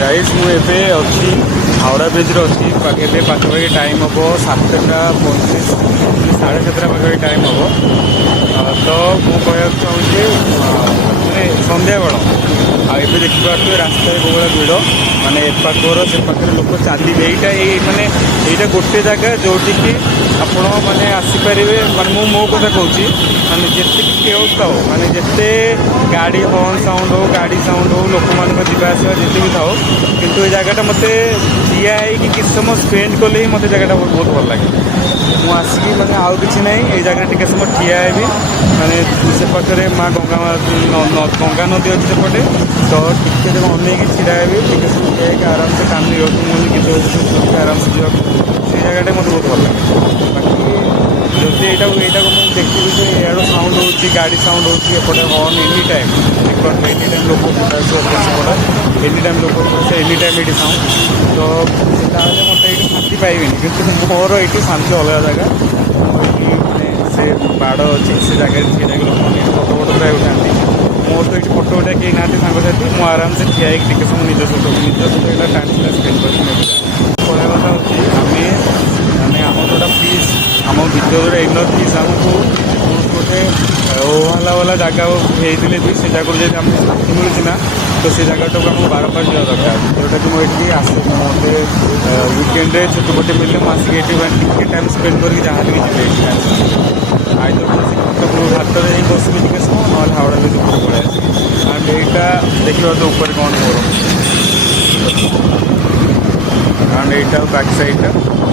guys मु एबे अच्छी हावड़ा ब्रिज अच्छी एबे पाखापाखि टाइम हम 7:35 7:30 पाखापाखि टाइम हम तो मुझे कहना चाहूँगी मैंने सन्ध्या बेल आए देखिए रास्ता बहुत भिड़ माने एपाखर से पाखे लोक चलिए यही माने यहाँ गोटे जगह जोटि कि आपण मैंने आसीपर माने मो कथा कहूँ माने जिते केस था माने जिते गाड़ी हॉर्न साउंड हो गाड़ी साउंड हो लोक मान जावास जिते भी थाओ किंतु ये जगह मत ठिया है कि समय स्पेंड कले ही मत जगह बहुत भल लगे मुझे आसिकी मैंने आउ कि ना ये जगह टे समय ठिया है माने से पाखे माँ गंगा नदी अच्छी सेपटे तो टिके जब अनेक छिड़ा है टे समय ठिया आराम से कान गीत आराम से जा से जगह मत बहुत भल लगे बाकी जदि यहाँ मुझे देखी जे यार साउंड हो गाड़ी साउंड होपटे horn any time any time लोक सेपटे एनी टाइम लोक एनी टाइम ये साउंड तो मत ये शांति पाइबी कि मोर ये शांति अलग जगह से बाड़ अच्छी से जगह ठिया लोक फटो फटो प्राय उठाती मोर तो ये फटो उठा कहीं ना सांगसाथी मुझे आराम से ठिया टे समय निज सहित टाइम स्पेंड कर कथा आम जोटा पीस आम भितर जो इनर पीस आमको गोटे ओहला वाला जगह होते भी से जगह जब आमको शांति मिलूँ ना तो से जगह टाक आमको बार बार जावा दरकार जोटा कि मुझे आस मत वीकेंड छुट्टी फुट्टी मिले मुझे टे टाइम स्पेंड करके जहाँ भी जी आइदर कौन घाट में बसबी टे समय ना हावड़ा ब्रिज पड़े एंड यहाँ देखिए तो ऊपर कौन मोर एंड यहाँ बैक साइड